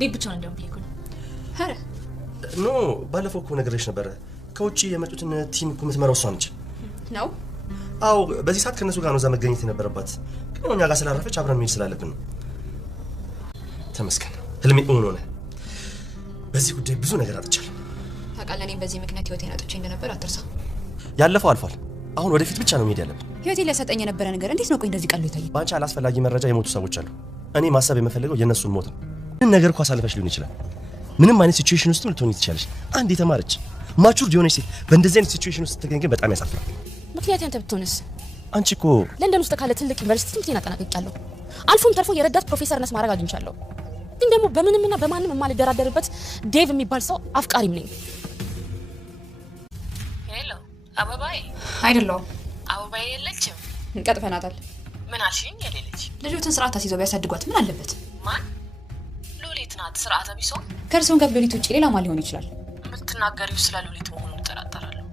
ዴቭ ብቻ ነው እንደውም ቢልኩኝ ኧረ ኖ ባለፈው እኮ ነግሬሽ ነበር ከውጪ የመጡትን ቲም እኮ የምትመራው እሷ ነች ነው አዎ በዚህ ሰዓት ከነሱ ጋር ነው እዛ መገኘት የነበረባት ግን እኛ ጋር ስላረፈች አብረን መሄድ ስላለብን ተመስገን ህልሜ እውን ሆነ በዚህ ጉዳይ ብዙ ነገር አጥቻለሁ ታውቃለህ እኔም በዚህ ምክንያት ህይወቴን አጥቼ እንደነበር አትርሳ ያለፈው አልፏል አሁን ወደፊት ብቻ ነው መሄድ ያለብን ህይወቴን ሊያሰጠኝ የነበረ ነገር እንዴት ነው ቆይ እንደዚህ ቀልሎ ይታያል ባንቺ አላስፈላጊ መረጃ የሞቱ ሰዎች አሉ እኔ ማሰብ የምፈልገው የነሱን ሞት ነው ምን ነገር እኮ አሳልፈሽ ሊሆን ይችላል ምንም አይነት ሲቹዌሽን ውስጥ ልትሆኚ ትችላለሽ አንድ የተማረች ማቹርድ የሆነች ሴት በእንደዚህ አይነት ሲቹዌሽን ውስጥ ስትገኝ ግን በጣም ያሳፍራል ምክንያት ያንተ ብትሆንስ አንቺ እኮ ለንደን ውስጥ ካለ ትልቅ ዩኒቨርሲቲ ትምህርቴን አጠናቅቄያለሁ አልፎም ተርፎ የረዳት ፕሮፌሰርነት ማድረግ አግኝቻለሁ ግን ደግሞ በምንምና በማንም የማልደራደርበት ዴቭ የሚባል ሰው አፍቃሪም ነኝ ሄሎ አበባዬ አይደለም አበባዬ የለችም እንቀጥፈናታል ምን አልሽኝ የሌለች ልጆትን ስርዓት አስይዘው ቢያሳድጓት ምን አለበት ማን ሉሊት ናት ስርዓተ ቢሶ ከእርሱም ጋር ሉሊት ውጪ ሌላ ማን ሊሆን ይችላል የምትናገሪው ስለ ሉሊት መሆኑን እጠራጠራለሁ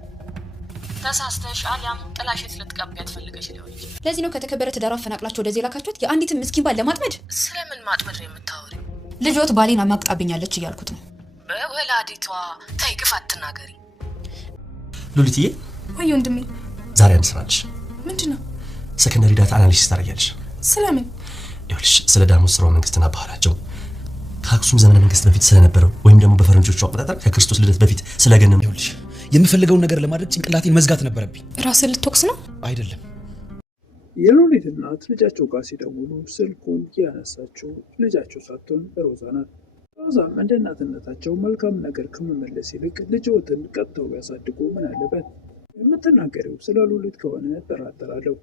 ተሳስተሽ አሊያም ጥላሸት ልትቀቢያት ፈልገሽ ሊሆን ይችላል ለዚህ ነው ከተከበረ ትዳር አፈናቅላችሁ ወደዚህ ላካችሁት የአንዲትን ምስኪን ባል ለማጥመድ ስለምን ማጥመድ ነው የምታወሪው ልጆት ባሌን አማቅጣብኛለች እያልኩት ነው በወላዲቷ ተይ ግፍ አትናገሪ ሉሊትዬ ወይ ወንድሜ ዛሬ አንድ ስራ አለሽ ምንድነው ሰከንደሪ ዳታ አናሊሲስ ታደርጊያለሽ ስለምን ይኸውልሽ ስለ ዳሞስ ስርወ መንግስትና ባህላቸው ከአክሱም ዘመነ መንግስት በፊት ስለነበረው ወይም ደግሞ በፈረንጆቹ አቆጣጠር ከክርስቶስ ልደት በፊት ስለገነም ይኸውልሽ የምፈልገውን ነገር ለማድረግ ጭንቅላቴን መዝጋት ነበረብኝ ራስን ልትወቅስ ነው አይደለም የሉሊት እናት ልጃቸው ጋር ሲደውሉ ስልኩን ያነሳችው ልጃቸው ሳትሆን ሮዛ ናት ሮዛም እንደ እናትነታቸው መልካም ነገር ከመመለስ ይልቅ ልጅዎትን ቀጥተው ቢያሳድጉ ምን አለበት የምትናገሪው ስለ ሉሊት ከሆነ እጠራጠራለሁ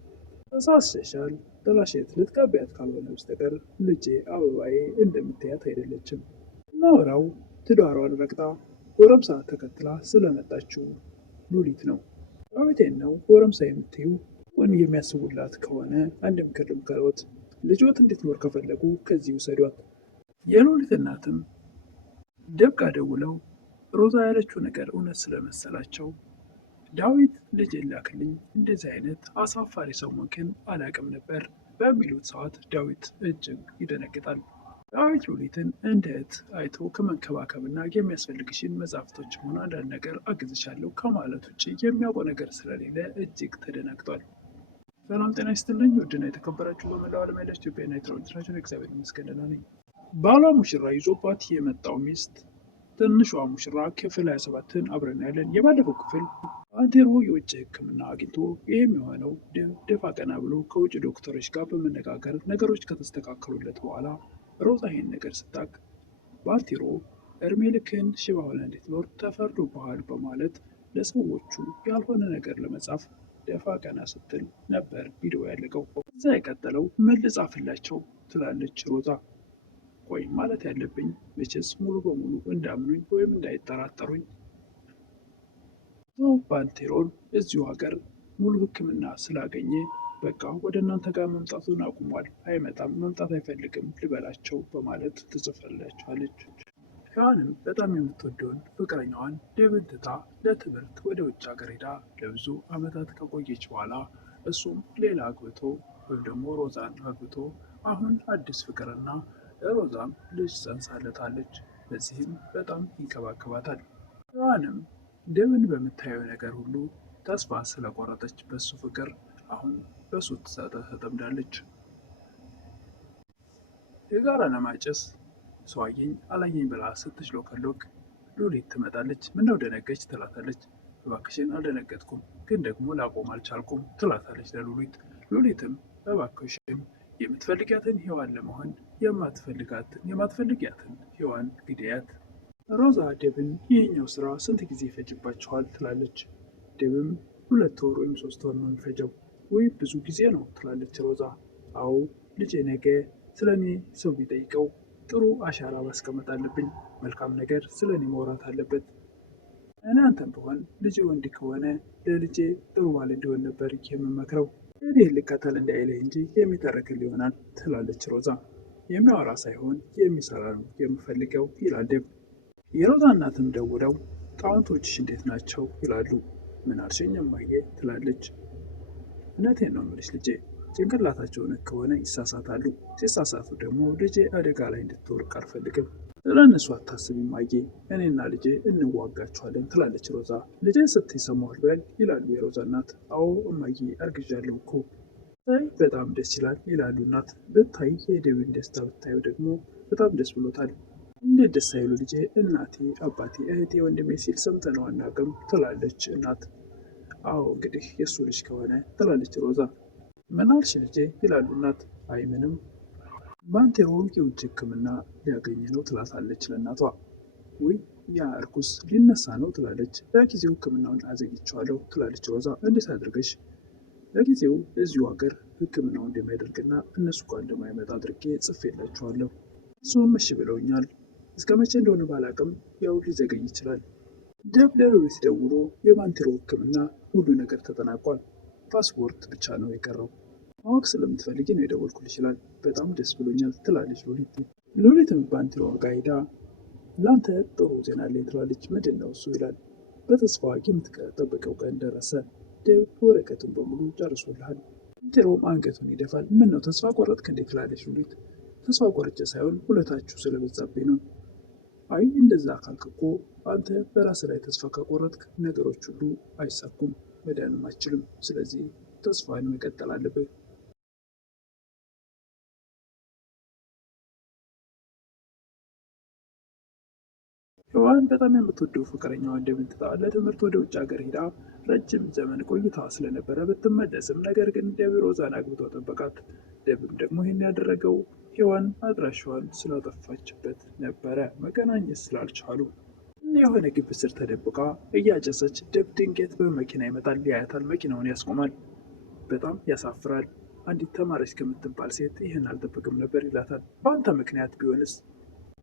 ተሳስተሻል ጥላሸት ልትቀቢያት ካልሆነ በስተቀር ልጄ አበባዬ እንደምትያት አይደለችም ማወራው ትዳሯን ረግጣ ጎረምሳ ተከትላ ስለመጣችው ሉሊት ነው አቤቴን ነው ጎረምሳ የምትዩ ወን የሚያስቡላት ከሆነ አንድም ከድም ከሮት ልጆት እንድትኖር ከፈለጉ ከዚህ ውሰዷት የሉሊት እናትም ደብቃ ደውለው ሮዛ ያለችው ነገር እውነት ስለመሰላቸው ዳዊት ልጅ ላክልኝ እንደዚህ አይነት አሳፋሪ ሰው መሆንክን አላቅም ነበር በሚሉት ሰዓት ዳዊት እጅግ ይደነግጣል ዳዊት ሉሊትን እንደ እህት አይቶ ከመንከባከብና የሚያስፈልግሽን መጽሐፍቶች ሆነ አንዳንድ ነገር አግዝሻለሁ ከማለት ውጭ የሚያውቀው ነገር ስለሌለ እጅግ ተደናግጧል ሰላም ጤና ይስጥልኝ ውድና የተከበራችሁ በመላው ዓለም ያላችሁ ኢትዮጵያና ኤርትራውያን እግዚአብሔር ይመስገን ደህና ነኝ ባሏ ሙሽራ ይዞባት የመጣው ሚስት ትንሿ ሙሽራ ክፍል 27ን አብረን ያለን የባለፈው ክፍል አንቴሮ የውጭ ሕክምና አግኝቶ ይህም የሆነው ደፋ ቀና ብሎ ከውጭ ዶክተሮች ጋር በመነጋገር ነገሮች ከተስተካከሉለት በኋላ ሮዛ ይህን ነገር ስታቅ ባልቴሮ እድሜ ልክን ሽባ ሆነ እንድትኖር ተፈርዶብሃል በማለት ለሰዎቹ ያልሆነ ነገር ለመጻፍ ደፋ ቀና ስትል ነበር ቪዲዮ ያለቀው እዛ የቀጠለው ምን ልጻፍላቸው ትላለች ሮዛ ቆይ ማለት ያለብኝ መቼስ ሙሉ በሙሉ እንዳምኑኝ ወይም እንዳይጠራጠሩኝ ባልቴሮን እዚሁ ሀገር ሙሉ ህክምና ስላገኘ በቃ ወደ እናንተ ጋር መምጣቱን አቁሟል አይመጣም መምጣት አይፈልግም ልበላቸው በማለት ትጽፈላቸዋለች ሔዋንም በጣም የምትወደውን ፍቅረኛዋን ዴቭን ትታ ለትምህርት ወደ ውጭ ሀገር ሄዳ ለብዙ ዓመታት ከቆየች በኋላ እሱም ሌላ አግብቶ ወይም ደግሞ ሮዛን አግብቶ አሁን አዲስ ፍቅርና ሮዛም ልጅ ጸንሳለታለች በዚህም በጣም ይንከባከባታል ሔዋንም ዴቭን በምታየው ነገር ሁሉ ተስፋ ስለቆረጠች በሱ ፍቅር አሁን በሱ ተጠምዳለች የጋራ ለማጨስ ሰው አየኝ አላየኝ ብላ ስትሽሎከሎክ ሉሊት ትመጣለች ምነው ደነገች ትላታለች እባክሽን አልደነገጥኩም ግን ደግሞ ላቆም አልቻልኩም ትላታለች ለሉሊት ሉሊትም እባክሽን የምትፈልጊያትን ሔዋን ለመሆን የማትፈልጊያትን ሔዋን ግደያት ሮዛ ዴቭን ይህኛው ስራ ስንት ጊዜ ይፈጅባችኋል ትላለች ዴቭም 2 ወር ወይም 3 ወር ነው የሚፈጀው ወይ ብዙ ጊዜ ነው ትላለች ሮዛ አዎ ልጄ ነገ ስለኔ ሰው ቢጠይቀው ጥሩ አሻራ ማስቀመጥ አለብኝ መልካም ነገር ስለኔ ማውራት አለበት እኔ አንተም ብሆን ልጄ ወንድ ከሆነ ለልጄ ጥሩ ባል እንዲሆን ነበር የምመክረው እኔ ልከተል እንዳይለኝ እንጂ የሚተረክል ይሆናል ትላለች ሮዛ የሚያወራ ሳይሆን የሚሰራ ነው የምፈልገው ይላል ዴቭ የሮዛ እናትም ደውለው ጣውንቶችሽ እንዴት ናቸው ይላሉ ምን አልሽኝ እማዬ ትላለች እውነቴን ነው የምልሽ ልጄ ጭንቅላታቸው ነክ ከሆነ ይሳሳታሉ ሲሳሳቱ ደግሞ ልጄ አደጋ ላይ እንድትወድቅ አልፈልግም ለእነሱ አታስቢ እማዬ፣ እኔና ልጄ እንዋጋችኋለን ትላለች ሮዛ። ልጄ ስትይ ሰማሁት በል ይላሉ የሮዛ እናት። አዎ እማዬ አርግዣለሁ እኮ። በጣም ደስ ይላል ይላሉ እናት። ብታይ የዴቪን ደስታ ብታየው ደግሞ በጣም ደስ ብሎታል። እንዴት ደስ አይሉ ልጄ፣ እናቴ፣ አባቴ፣ እህቴ፣ ወንድሜ ሲል ሰምተነው አናውቅም ትላለች እናት። አዎ እንግዲህ የእሱ ልጅ ከሆነ ትላለች ሮዛ። ምን አልሽ ልጄ ይላሉ እናት። አይ ምንም፣ ባንቴሮ የውጭ ሕክምና ሊያገኝ ነው ትላታለች ለእናቷ። ውይ ያ እርኩስ ሊነሳ ነው ትላለች። ለጊዜው ሕክምናውን አዘግቼዋለሁ ትላለች ሮዛ። እንዴት አድርገሽ? ለጊዜው እዚሁ ሀገር ሕክምናው እንደሚያደርግና እነሱ ጋር እንደማይመጣ አድርጌ ጽፌላችኋለሁ። እሱም እሺ ብለውኛል። እስከ መቼ እንደሆነ ባላቅም ያው ሊዘገይ ይችላል። ደብዳቤው ደውሎ የባንቴሮ ሕክምና ሁሉ ነገር ተጠናቋል። ፓስፖርት ብቻ ነው የቀረው። ማወቅ ስለምትፈልጊ ነው የደወልኩልሽ ይላል። በጣም ደስ ብሎኛል ትላለች ሉሊት። ሉሊትም ባንቴሮ ጋር ሄዳ ለአንተ ጥሩ ዜና አለኝ ትላለች። ምንድን ነው እሱ ይላል። በተስፋ የምትጠብቀው ቀን ደረሰ። ዴቭ ወረቀቱን በሙሉ ጨርሶልሃል። ባንቴሮም አንገቱን ይደፋል። ምን ነው ተስፋ ቆረጥክ እንዴት ትላለች ሉሊት። ተስፋ ቆርጬ ሳይሆን ሁለታችሁ ስለበዛብኝ ነው። አይ እንደዛ ካልክ እኮ አንተ በራስ ላይ ተስፋ ከቆረጥክ ነገሮች ሁሉ አይሳኩም፣ መዳንም አይችልም። ስለዚህ ተስፋን መቀጠል አለብህ። ሔዋን በጣም የምትወደው ፍቅረኛዋ ዴቭን ትታ ለትምህርት ወደ ውጭ ሀገር ሄዳ ረጅም ዘመን ቆይታ ስለነበረ ብትመለስም ነገር ግን ዴቭ ሮዛን አግብቶ ጠበቃት። ዴቭም ደግሞ ይህን ያደረገው ሔዋን አድራሻዋን ስላጠፋችበት ነበረ። መገናኘት ስላልቻሉ የሆነ ግቢ ስር ተደብቃ እያጨሰች ዴቭ ድንገት በመኪና ይመጣል። ያያታል። መኪናውን ያስቆማል። በጣም ያሳፍራል። አንዲት ተማሪች ከምትባል ሴት ይህን አልጠብቅም ነበር ይላታል። በአንተ ምክንያት ቢሆንስ?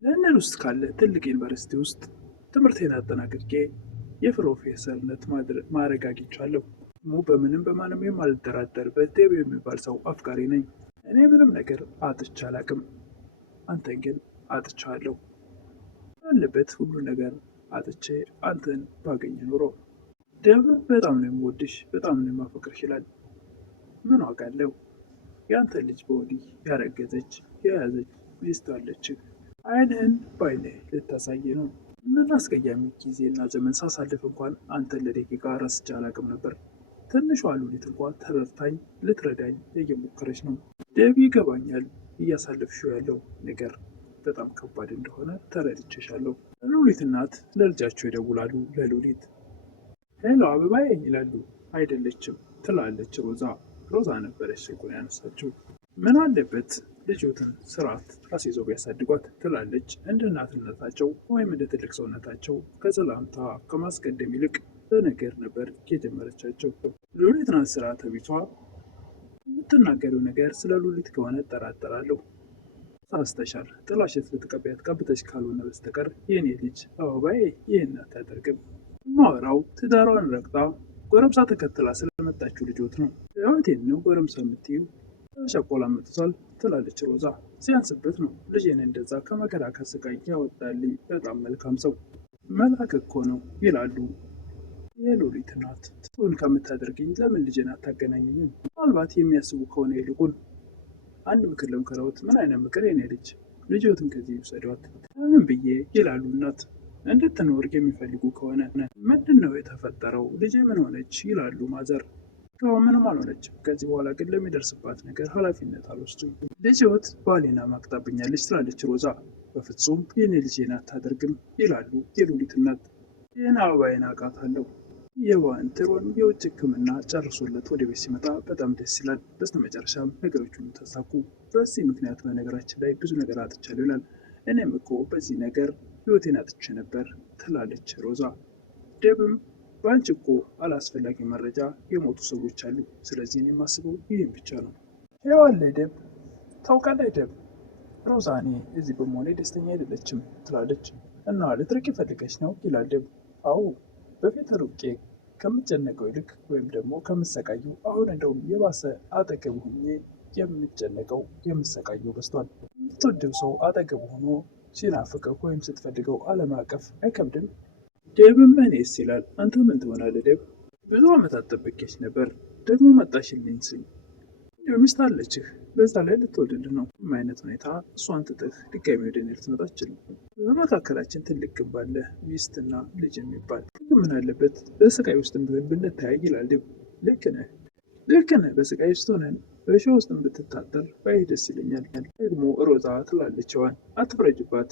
ለንደን ውስጥ ካለ ትልቅ ዩኒቨርሲቲ ውስጥ ትምህርቴን አጠናቅቄ የፕሮፌሰርነት ማዕረግ አግኝቻለሁ። በምንም በማንም የማልደራደርበት ዴቭ የሚባል ሰው አፍቃሪ ነኝ። እኔ ምንም ነገር አጥቼ አላቅም። አንተን ግን አጥቻለሁ። ያለበት ሁሉ ነገር አጥቼ አንተን ባገኝ ኖሮ ዴቭ በጣም ነው የምወድሽ፣ በጣም ነው የማፈቅርሽ ይላል። ምን ዋጋ አለው? የአንተ ልጅ በወዲህ ያረገዘች የያዘች ሚስት አለችህ። አይንህን በአይንህ ልታሳይ ነው። ምን አስቀያሚ ጊዜና ዘመን ሳሳልፍ እንኳን አንተን ለደቂቃ ረስቼ አላቅም ነበር። ትንሿ ሉሊት እንኳን ተረድታኝ ልትረዳኝ እየሞከረች ነው። ዴቭ ይገባኛል፣ እያሳለፍሽው ያለው ነገር በጣም ከባድ እንደሆነ ተረድቼሻለሁ። ሉሊት እናት ለልጃቸው ይደውላሉ። ለሉሊት ሄሎ አበባዬ ይላሉ። አይደለችም ትላለች ሮዛ። ሮዛ ነበረች ስልኩን ያነሳችው። ምን አለበት ልጆትን ስርዓት አስይዘው ቢያሳድጓት ትላለች። እንደ እናትነታቸው ወይም እንደ ትልቅ ሰውነታቸው ከሰላምታ ከማስቀደም ይልቅ በነገር ነበር የጀመረቻቸው። ሉሊት ናት ስርዓተ ቢሷ። የምትናገሪው ነገር ስለ ሉሊት ከሆነ እጠራጠራለሁ። ሳስተሻል ጥላሸት ልትቀቢያት ቀብተሽ ካልሆነ በስተቀር የኔ ልጅ አበባዬ ይህን አታደርግም። ማወራው ትዳሯን ረግጣ ጎረምሳ ተከትላ ስለመጣችው ልጆት ነው። ያወቴን ነው ጎረምሳ የምትይው? ሸቆላ መጥቷል ትላለች ሮዛ። ሲያንስበት ነው ልጄን እንደዛ ከመከራ ከስቃይ ያወጣልኝ በጣም መልካም ሰው መልአክ እኮ ነው ይላሉ የሉሊት እናት። ትሁን ከምታደርግኝ ለምን ልጄን አታገናኘኝም? ምናልባት የሚያስቡ ከሆነ ይልቁን አንድ ምክር ልምከረውት። ምን አይነት ምክር የኔ ልጅ? ልጆትን ከዚህ ይውሰዷት። ለምን ብዬ ይላሉ እናት። እንድትኖር የሚፈልጉ ከሆነ ምንድን ነው የተፈጠረው? ልጄ ምን ሆነች? ይላሉ ማዘር። ምንም አልሆነችም። ከዚህ በኋላ ግን ለሚደርስባት ነገር ኃላፊነት አልወስድም። ልጅዎት ባሌና ማቅጣብኛለች ትላለች ሮዛ። በፍጹም የኔ ልጄን አታደርግም ይላሉ የሉሊት እናት። ይህን አበባዬን አውቃታለሁ። የባንቴሮን የውጭ ሕክምና ጨርሶለት ወደ ቤት ሲመጣ በጣም ደስ ይላል። በስተመጨረሻም ነገሮች ሁሉ ተሳኩ። በዚህ ምክንያት በነገራችን ላይ ብዙ ነገር አጥቻለሁ ይላል። እኔም እኮ በዚህ ነገር ህይወቴን አጥቼ ነበር ትላለች ሮዛ። ዴቭም በአንቺ እኮ አላስፈላጊ መረጃ የሞቱ ሰዎች አሉ። ስለዚህ እኔ የማስበው ይህን ብቻ ነው። ሔዋን ለዴቭ ታውቃለህ ዴቭ፣ ሮዛ እኔ እዚህ በመሆኔ ደስተኛ አይደለችም ትላለች። እና ልትርቂ ፈልገች ነው ይላል ዴቭ። አዎ በፊት ሩቄ ከምጨነቀው ይልቅ ወይም ደግሞ ከምሰቃየው አሁን እንደውም የባሰ አጠገብ ሆኜ የምጨነቀው የምሰቃየው በዝቷል። የምትወደው ሰው አጠገብ ሆኖ ሲናፍቀው ወይም ስትፈልገው አለማቀፍ አይከብድም? ዴቭም እኔስ ይላል። አንተ ምን ትሆናለህ ዴቭ? ብዙ ዓመታት ጠብቄሽ ነበር፣ ደግሞ መጣሽልኝ ስል እንዲሁ ሚስት አለችህ፣ በዛ ላይ ልትወልድልህ ነው። ምን አይነት ሁኔታ እሷን ትተህ ድጋሚ ወደ እኔ ልትመጣ አትችልም። በመካከላችን ትልቅ ግንብ አለ፣ ሚስትና ልጅ የሚባል ግን ምን አለበት በስቃይ ውስጥ ብንተያይ ይላል ዴቭ። ልክ ነህ። በስቃይ ውስጥ ሆነን በሺ ውስጥ ብትታጠር ባይ ደስ ይለኛል። ደግሞ ሮዛ ትላለች ሔዋን። አትፍረጅባት።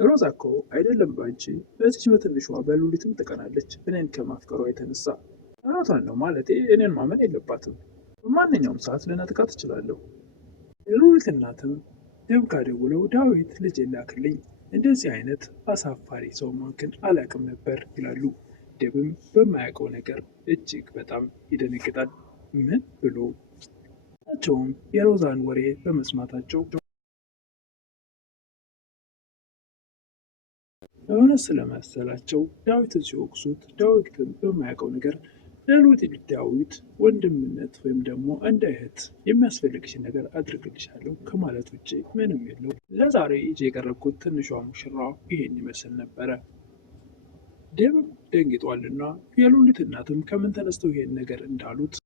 ሮዛ እኮ አይደለም ባንቺ በዚች በትንሿ በሉሊትም ትቀናለች፣ እኔን ከማፍቀሯ የተነሳ። እውነቷን ነው ማለቴ እኔን ማመን የለባትም። በማንኛውም ሰዓት ልነጥቃት እችላለሁ። የሉሊት እናትም ዴቭ ጋር ደውለው ዳዊት ልጅ ላክልኝ፣ እንደዚህ አይነት አሳፋሪ ሰው ማንክን አላቅም ነበር ይላሉ። ዴቭም በማያውቀው ነገር እጅግ በጣም ይደነግጣል። ምን ብሎ ናቸውም የሮዛን ወሬ በመስማታቸው እውነት ስለመሰላቸው ዳዊትን ሲወቅሱት፣ ዳዊትን በማያውቀው ነገር ለሉሊት ዳዊት ወንድምነት ወይም ደግሞ እንደ እህት የሚያስፈልግሽን ነገር አድርግልሻለሁ ከማለት ውጭ ምንም የለው። ለዛሬ ይዤ የቀረብኩት ትንሿ ሙሽራ ይሄን ይመስል ነበረ። ዴቭም ደንግጧልና የሉሊት እናትም ከምን ተነስተው ይሄን ነገር እንዳሉት